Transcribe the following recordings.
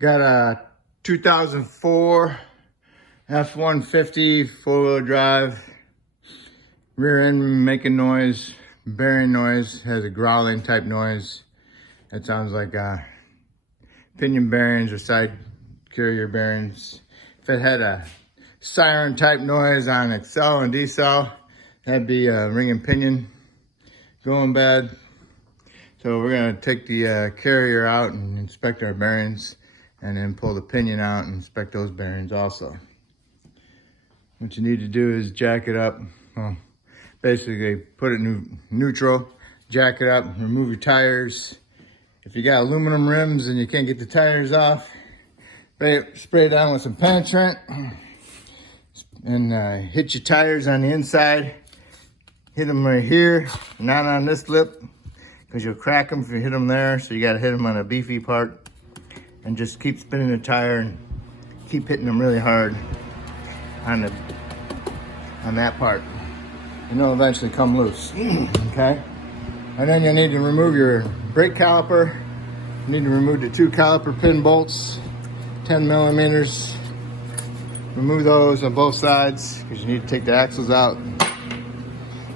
Got a 2004 F150 four-wheel drive. Rear end making noise, bearing noise, has a growling type noise. That sounds like pinion bearings or side carrier bearings. If it had a siren type noise on accel and decel, that'd be a ringing pinion going bad. So we're gonna take the carrier out and inspect our bearings, and then pull the pinion out and inspect those bearings also. What you need to do is jack it up. Well, basically put it in neutral, jack it up, remove your tires. If you got aluminum rims and you can't get the tires off, spray it down with some penetrant and hit your tires on the inside. Hit them right here, not on this lip, because you'll crack them if you hit them there. So you gotta hit them on a beefy part, and just keep spinning the tire and keep hitting them really hard on that part. And they'll eventually come loose, okay? And then you need to remove your brake caliper. You need to remove the 2 caliper pin bolts, 10 millimeters. Remove those on both sides, because you need to take the axles out.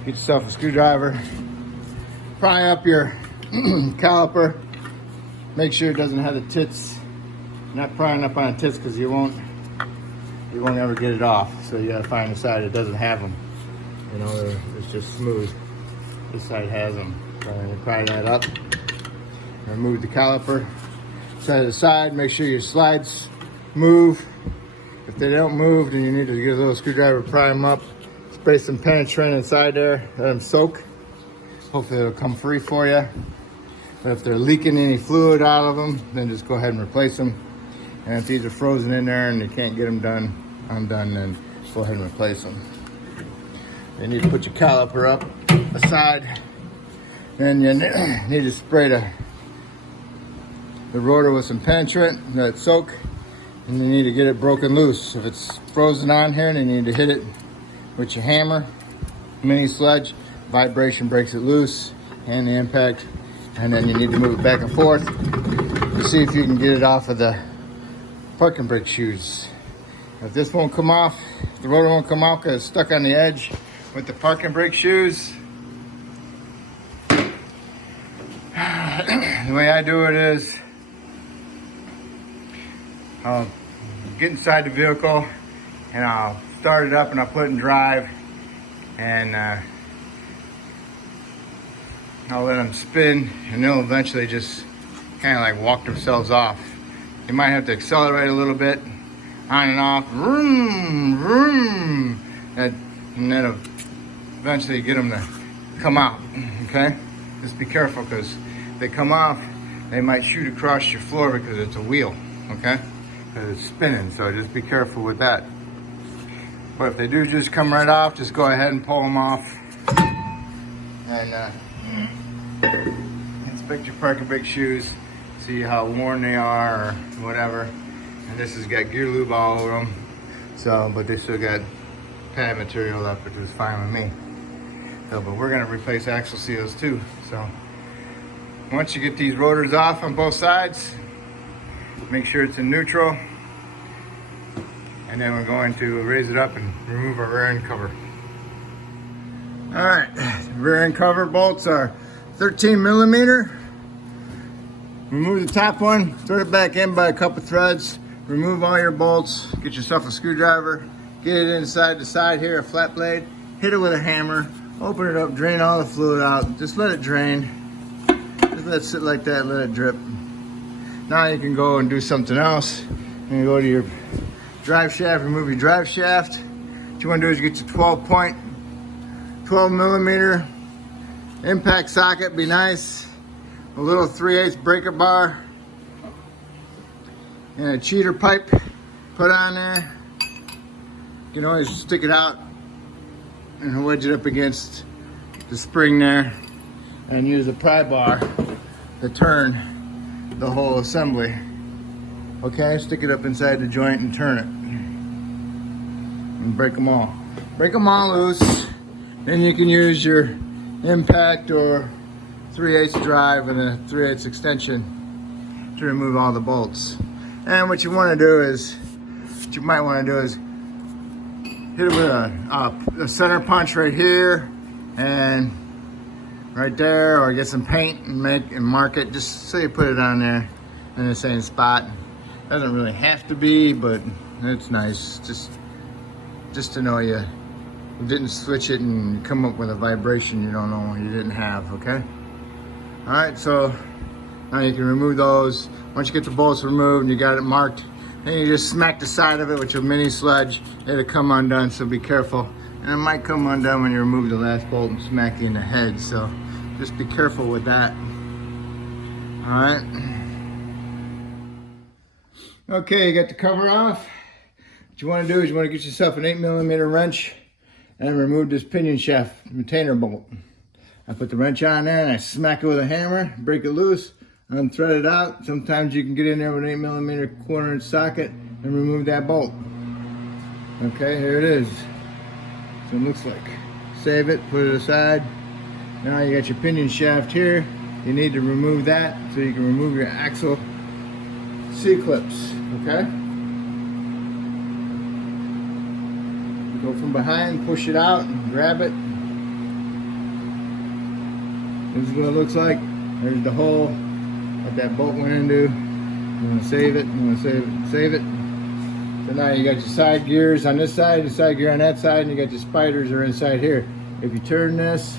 Get yourself a screwdriver. Pry up your caliper. Make sure it doesn't have the tits. Not prying up on the tits, because you won't ever get it off. So you gotta find the side that doesn't have them. You know, it's just smooth. This side has them. So you pry that up. Remove the caliper. Side to side, make sure your slides move. If they don't move, then you need to get a little screwdriver, pry them up. Spray some penetrant inside there, let them soak. Hopefully it'll come free for you. But if they're leaking any fluid out of them, then just go ahead and replace them. And if these are frozen in there and you can't get them undone, then go ahead and replace them. You need to put your caliper up aside. Then you need to spray the rotor with some penetrant, let it soak. And you need to get it broken loose. If it's frozen on here, then you need to hit it with your hammer, mini sledge. Vibration breaks it loose, and the impact. And then you need to move it back and forth to see if you can get it off of the parking brake shoes. If this won't come off, if the rotor won't come off because it's stuck on the edge with the parking brake shoes, the way I do it is I'll get inside the vehicle and I'll start it up and I'll put it in drive, and I'll let them spin, and they'll eventually just kind of like walk themselves off. You might have to accelerate a little bit, on and off, vroom, vroom, and then eventually get them to come out, okay? Just be careful, because if they come off, they might shoot across your floor because it's a wheel, okay? Because it's spinning, so just be careful with that. But if they do just come right off, just go ahead and pull them off. And inspect your parking brake shoes, see how worn they are or whatever. And this has got gear lube all over them. So, but they still got pad material left, which was fine with me. So, but we're gonna replace axle seals too. So once you get these rotors off on both sides, make sure it's in neutral. And then we're going to raise it up and remove our rear end cover. All right, rear end cover bolts are 13 millimeter. Remove the top one, thread it back in by a couple threads. Remove all your bolts, get yourself a screwdriver, get it inside the side here, a flat blade, hit it with a hammer, open it up, drain all the fluid out, just let it drain. Just let it sit like that, let it drip. Now you can go and do something else. You go to your drive shaft, remove your drive shaft. What you want to do is get your 12 millimeter impact socket, be nice. A little 3/8 breaker bar. And a cheater pipe put on there. You can always stick it out and wedge it up against the spring there. And use a pry bar to turn the whole assembly. Okay, stick it up inside the joint and turn it. And break them all. Break them all loose. Then you can use your impact or 3/8 drive and a 3/8 extension to remove all the bolts. And what you want to do is, what you might want to do is hit it with a center punch right here and right there, or get some paint and mark it just so you put it on there in the same spot. Doesn't really have to be, but it's nice just to know you didn't switch it and come up with a vibration you don't know you didn't have. Okay. All right, so now you can remove those. Once you get the bolts removed and you got it marked, then you just smack the side of it with your mini sludge. It'll come undone, so be careful. And it might come undone when you remove the last bolt and smack you in the head, so just be careful with that. All right. Okay, you got the cover off. What you want to do is you want to get yourself an 8mm wrench and remove this pinion shaft retainer bolt. I put the wrench on there and I smack it with a hammer, break it loose, unthread it out. Sometimes you can get in there with an 8mm 1/4" socket and remove that bolt. Okay, here it is. So it looks like. Save it, put it aside. Now you got your pinion shaft here. You need to remove that so you can remove your axle C-clips, okay? Go from behind, push it out, and grab it. This is what it looks like. There's the hole that that bolt went into. You want to save it, you want to save it. So now you got your side gears on this side, the side gear on that side, and you got your spiders are inside here. If you turn this,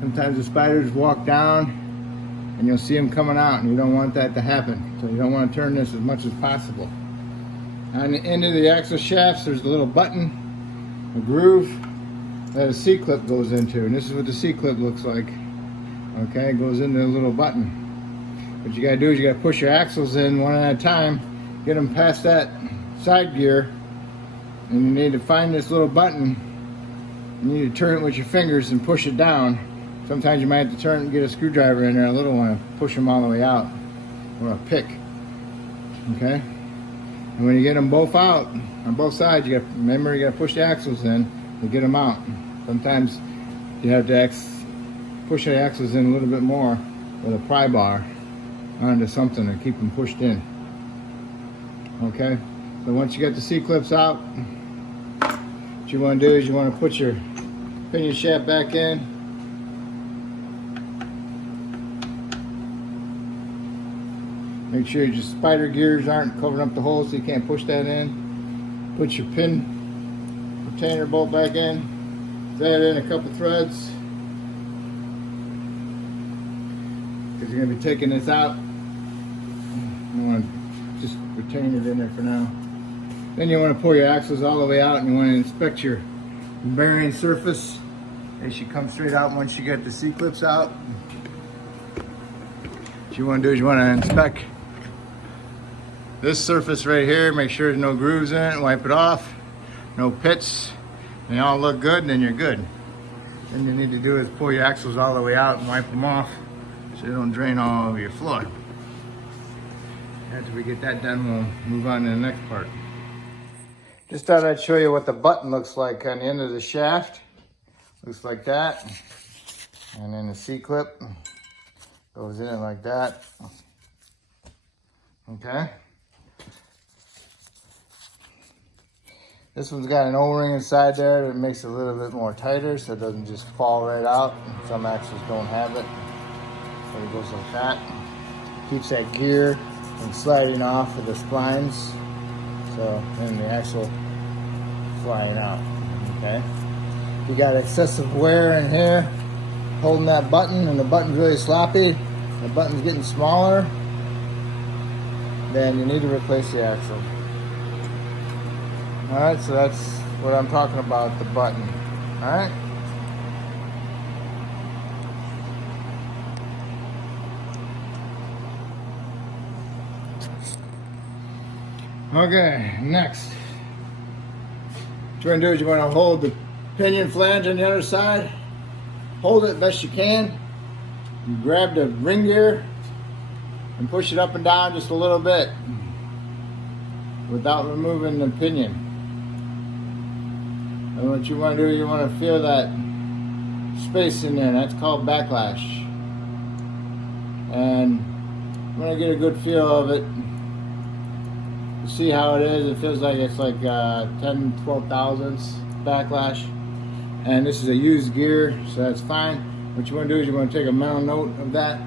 sometimes the spiders walk down and you'll see them coming out, and you don't want that to happen. So you don't want to turn this as much as possible. On the end of the axle shafts, there's a little button, a groove that a C-clip goes into, and this is what the C-clip looks like. Okay, it goes into a little button. What you gotta do is you gotta push your axles in one at a time, get them past that side gear, and you need to find this little button. You need to turn it with your fingers and push it down. Sometimes you might have to turn and get a screwdriver in there, a little one, and push them all the way out, or a pick. Okay? And when you get them both out, on both sides, you got remember you got to push the axles in to get them out. Sometimes you have to push the axles in a little bit more with a pry bar onto something to keep them pushed in. Okay? So once you get the C-clips out, what you want to do is you want to put your pinion shaft back in. Make sure your spider gears aren't covering up the hole so you can't push that in. Put your pin retainer bolt back in. Thread in a couple threads. Because you're going to be taking this out. You want to just retain it in there for now. Then you want to pull your axles all the way out and you want to inspect your bearing surface. They should come straight out once you get the C-clips out. What you want to do is you want to inspect this surface right here, make sure there's no grooves in it, wipe it off, no pits, and they all look good, and then you're good. Then you need to do is pull your axles all the way out and wipe them off so they don't drain all over your floor. After we get that done, we'll move on to the next part. Just thought I'd show you what the button looks like on the end of the shaft. Looks like that. And then the C-clip goes in it like that. Okay. This one's got an O-ring inside there that makes it a little bit more tighter so it doesn't just fall right out. Some axles don't have it. So it goes like that. Keeps that gear from sliding off of the splines. So then the axle flying out. Okay. If you got excessive wear in here holding that button and the button's really sloppy, the button's getting smaller, then you need to replace the axle. Alright, so that's what I'm talking about, the button. Alright? Okay, next. What you're going to do is you want to hold the pinion flange on the other side. Hold it best you can. You grab the ring gear and push it up and down just a little bit without removing the pinion. And what you want to do, you want to feel that space in there. That's called backlash. And I'm gonna get a good feel of it. See how it is. It feels like it's like 10-12 thousandths backlash. And this is a used gear, so that's fine. What you want to do is you want to take a mental note of that,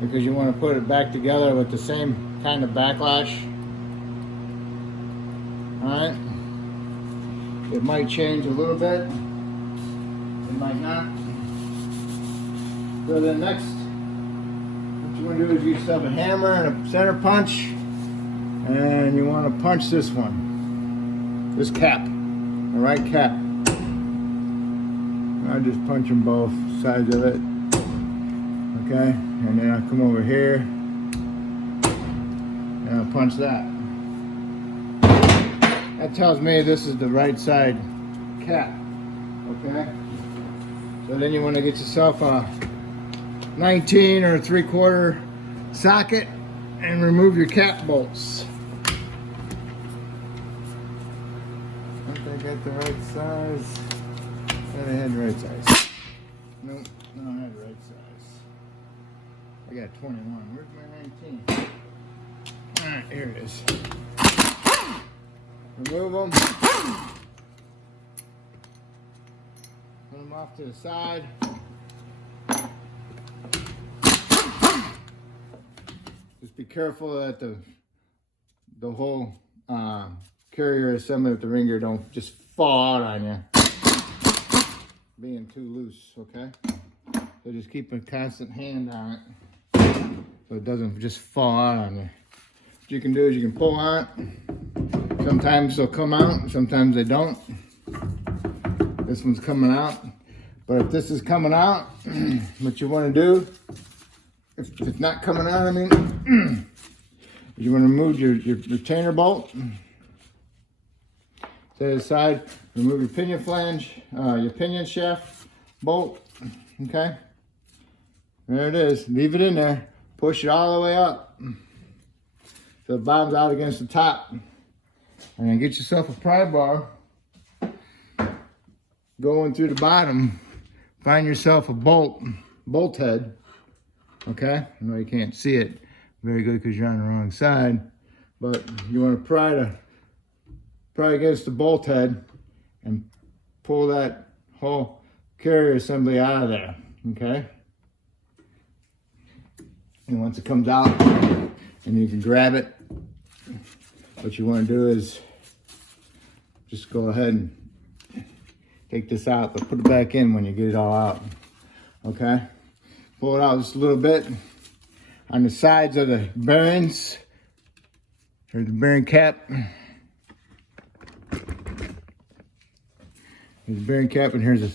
because you want to put it back together with the same kind of backlash. Alright. It might change a little bit. It might not. So then next, what you want to do is use yourself a hammer and a center punch. And you want to punch this one. This cap. The right cap. I just punch them both sides of it. Okay? And then I come over here and I'll punch that. That tells me this is the right side cap. Okay? So then you want to get yourself a 19 or 3/4 socket and remove your cap bolts. I think I got the right size. I had the right size. Nope, no, I had the right size. I got 21. Where's my 19? Alright, here it is. Remove them. Put them off to the side. Just be careful that the whole carrier assembly with the ring gear don't just fall out on you. Being too loose, okay? So just keep a constant hand on it so it doesn't just fall out on you. What you can do is you can pull on it. Sometimes they'll come out, sometimes they don't. This one's coming out. But if this is coming out, what you want to do, if it's not coming out, I mean, you want to remove your retainer bolt. Set it aside, remove your pinion flange, your pinion shaft bolt, okay? There it is, leave it in there, push it all the way up so it bottoms out against the top. And then get yourself a pry bar, going through the bottom, find yourself a bolt head, okay? I know you can't see it very good because you're on the wrong side, but you want to pry against the bolt head and pull that whole carrier assembly out of there, okay? And once it comes out and you can grab it, what you want to do is just go ahead and take this out, but put it back in when you get it all out, okay? Pull it out just a little bit. On the sides of the bearings, there's the bearing cap. There's a bearing cap and here's a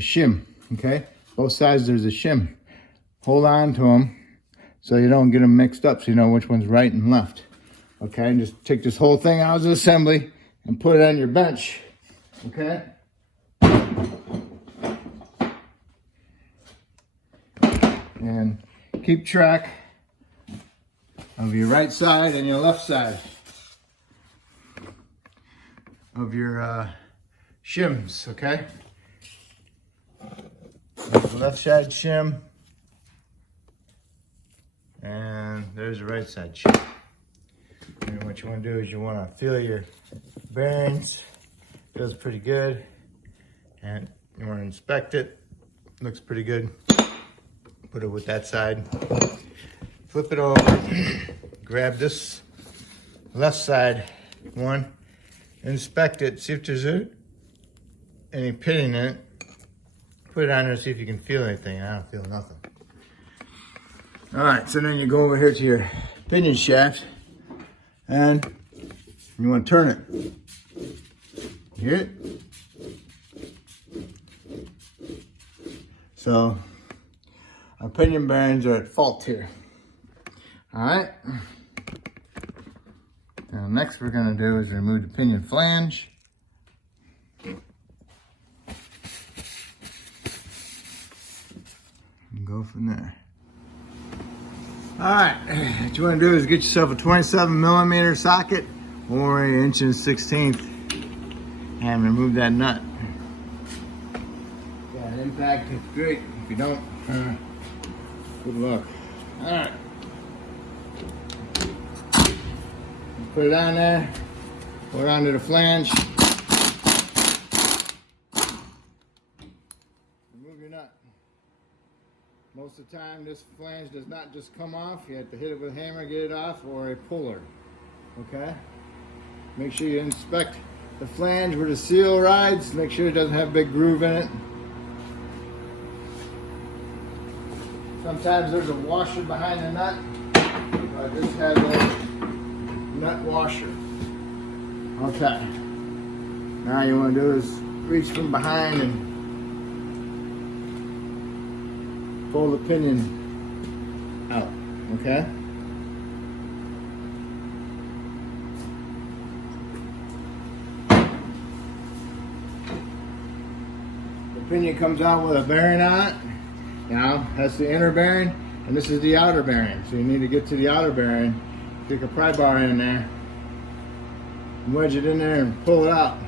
shim, okay? Both sides there's a shim. Hold on to them so you don't get them mixed up so you know which one's right and left. Okay, and just take this whole thing out of the assembly and put it on your bench, okay? And keep track of your right side and your left side of your shims, okay? There's the left side shim, and there's the right side shim. And what you want to do is you want to feel your bearings. Feels pretty good, and you want to inspect it. Looks pretty good. Put it with that side. Flip it over. Grab this left side one. Inspect it. See if there's any pinion in it. Put it on there, see if you can feel anything. I don't feel nothing. All right, so then you go over here to your pinion shaft and you want to turn it. You hear it? So our pinion bearings are at fault here. All right. Now next we're going to do is remove the pinion flange. And go from there. All right, what you want to do is get yourself a 27mm socket or an 1/16" and remove that nut. Got an impact, it's great. If you don't, good luck. All right. Put it on there. Put it onto the flange. Remove your nut. Most of the time, this flange does not just come off. You have to hit it with a hammer, get it off, or a puller. Okay? Make sure you inspect the flange where the seal rides. Make sure it doesn't have a big groove in it. Sometimes there's a washer behind the nut. This has a nut washer. Okay. Now you want to do is reach from behind and pull the pinion out. Okay? The pinion comes out with a bearing on it. Now, that's the inner bearing, and this is the outer bearing. So you need to get to the outer bearing, stick a pry bar in there, and wedge it in there and pull it out.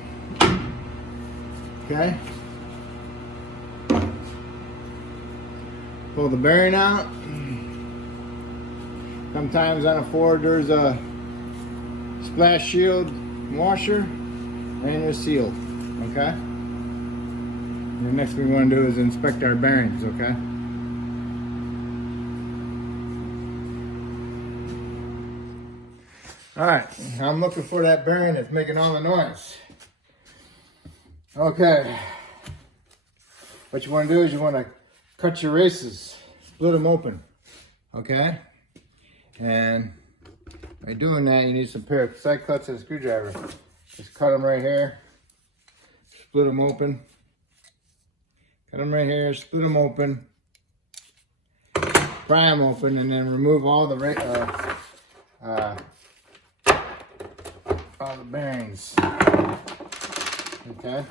Okay? Pull the bearing out. Sometimes on a Ford there's a splash shield washer and a seal. Okay? The next thing we want to do is inspect our bearings, okay? Alright, I'm looking for that bearing that's making all the noise. Okay. What you want to do is you want to cut your races, split them open, okay? And by doing that, you need some pair of side cuts and a screwdriver. Just cut them right here, split them open. Cut them right here, split them open, pry them open, and then remove all the bearings. Okay,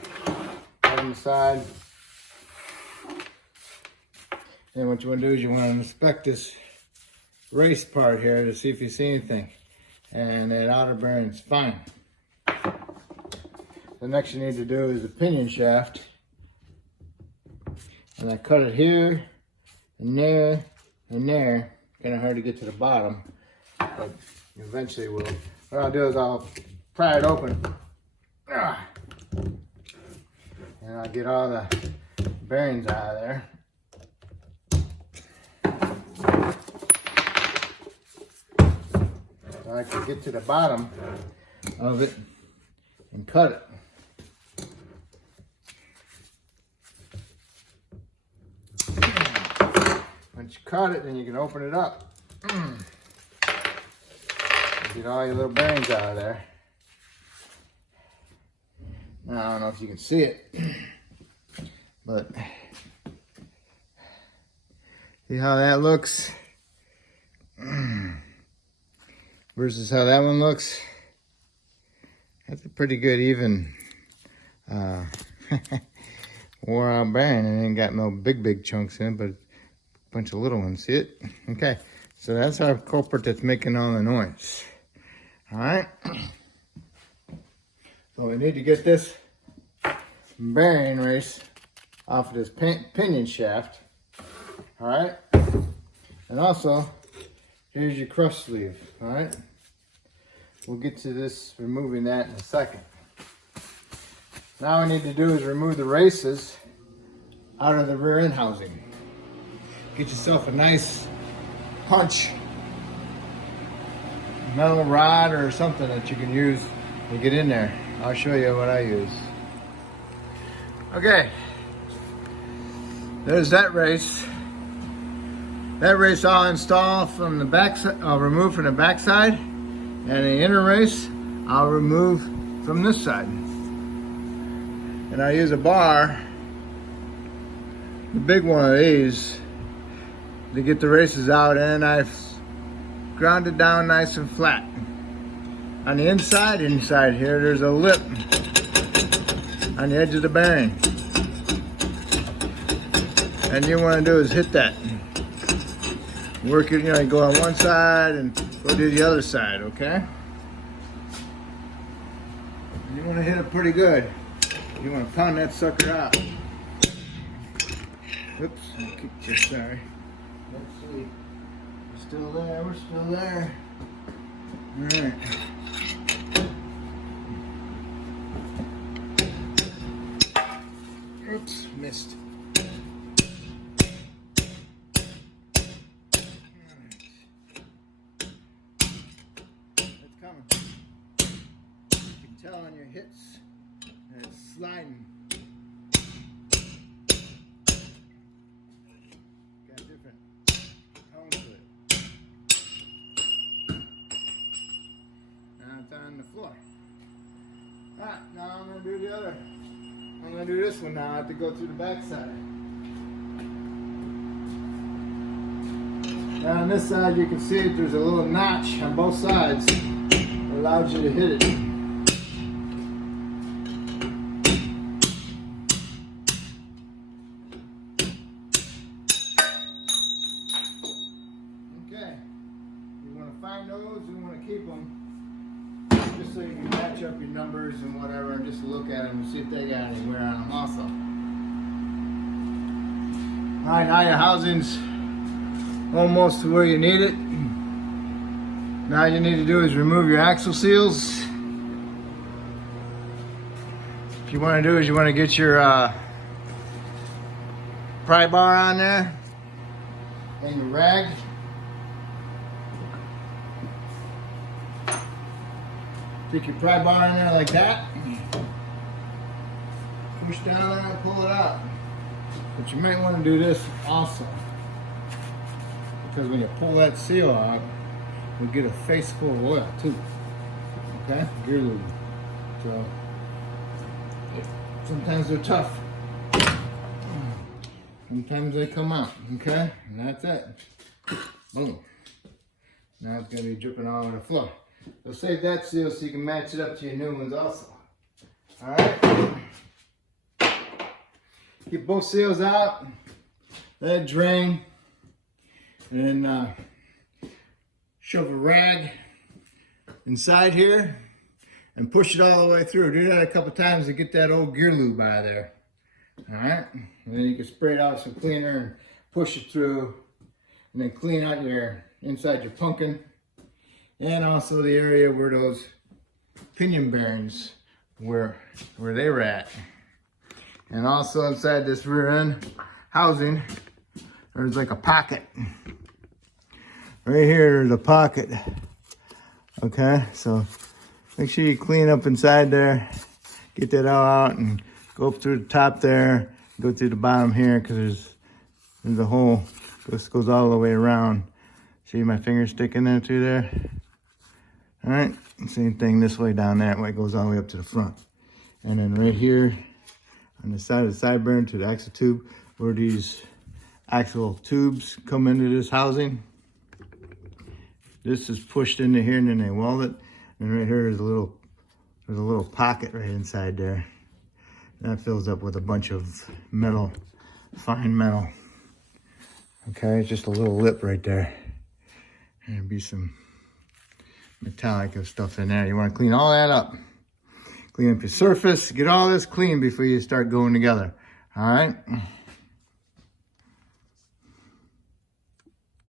put them aside. Then what you want to do is you want to inspect this race part here to see if you see anything. And that outer bearing's fine. The next you need to do is the pinion shaft. And I cut it here, and there, and there. Kind of hard to get to the bottom, but eventually will. What I'll do is I'll pry it open. And I'll get all the bearings out of there. So I can get to the bottom of it and cut it. Once you cut it, then you can open it up. Get all your little bearings out of there. Now, I don't know if you can see it, but see how that looks versus how that one looks. That's a pretty good even wore out bearing, and it ain't got no big chunks in it, but bunch of little ones. See it? Okay, so that's our culprit that's making all the noise. All right. So we need to get this bearing race off of this pinion shaft. All right. And also, here's your crush sleeve. All right. We'll get to this, removing that in a second. Now what we need to do is remove the races out of the rear end housing. Get yourself a nice punch metal rod or something that you can use to get in there. I'll show you what I use. Okay, there's that race. That race I'll install from the back side. I'll remove from the back side, and the inner race I'll remove from this side. And I use a bar, the big one of these, to get the races out, and I've ground it down nice and flat. On the inside here, there's a lip on the edge of the bearing. And you want to do is hit that. Work it, you go on one side and go to the other side, okay? And you want to hit it pretty good. You want to pound that sucker out. Oops, I kicked you, sorry. Let's see. We're still there, we're still there. Alright. missed. It's coming. You can tell on your hits that it's sliding. Got different tone to it. Now it's on the floor. Alright, now I'm going to do the other. I'm going to do this one now. I have to go through the back side. Now on this side you can see that there's a little notch on both sides that allows you to hit it. Okay, you want to find those, you want to keep them. Just so you can match up your numbers and whatever, and just look at them and see if they got any wear on them also. Alright, now your housing's almost to where you need it. Now all you need to do is remove your axle seals. What you want to do is you want to get your pry bar on there and your rag. Stick your pry bar in there like that. Push down and pull it out. But you might want to do this also, because when you pull that seal out, you'll get a face full of oil too. Okay? Gear lube. So sometimes they're tough. Sometimes they come out. Okay? And that's it. Boom. Now it's going to be dripping all over the floor. So save that seal so you can match it up to your new ones also. Alright? Get both seals out. Let it drain. And then shove a rag inside here and push it all the way through. Do that a couple times to get that old gear lube out of there. Alright? And then you can spray it out with some cleaner and push it through. And then clean out your inside your pumpkin. And also the area where those pinion bearings where they were at. And also inside this rear end housing, there's like a pocket. Right here, there's a pocket. Okay, so make sure you clean up inside there, get that all out, and go up through the top there, go through the bottom here, because there's a hole. This goes all the way around. See my finger sticking there through there? All right, same thing this way down that way, it goes all the way up to the front. And then right here on the side of the side bearing to the axle tube, where these axle tubes come into this housing. This is pushed into here and then they weld it. And right here is there's a little pocket right inside there. That fills up with a bunch of metal, fine metal. Okay, it's just a little lip right there. And there'll be some metallic stuff in there. You want to clean all that up. Clean up your surface, get all this clean before you start going together. All right.